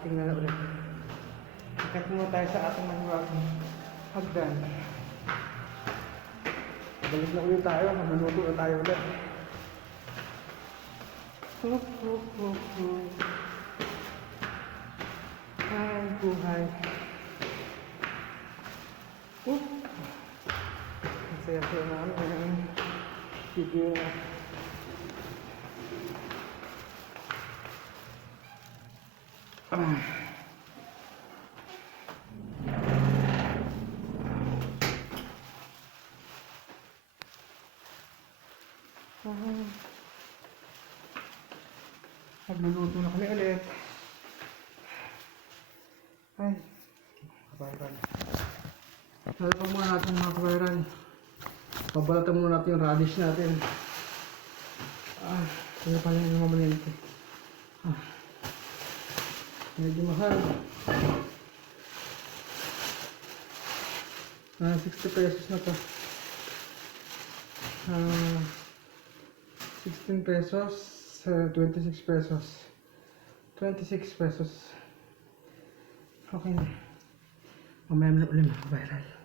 tingnan na ulit. Ikat muna tayo sa ating manuwagong hagdan. Balik na ulit tayo, magluluto na tayo ulit. Ay, buhay. Ang saya-saya namin. Video na. Nagluluto na kami ulit. Ay, kabayaran. Ito muna natin mga kabayaran. Pabalatan muna natin yung radish natin. Ano pala yung mamalente. Medyo mahal. 60 pesos na to. 16 pesos, 26 pesos. 26 pesos. Okay na. Mamaya na ulit mga kabayaran.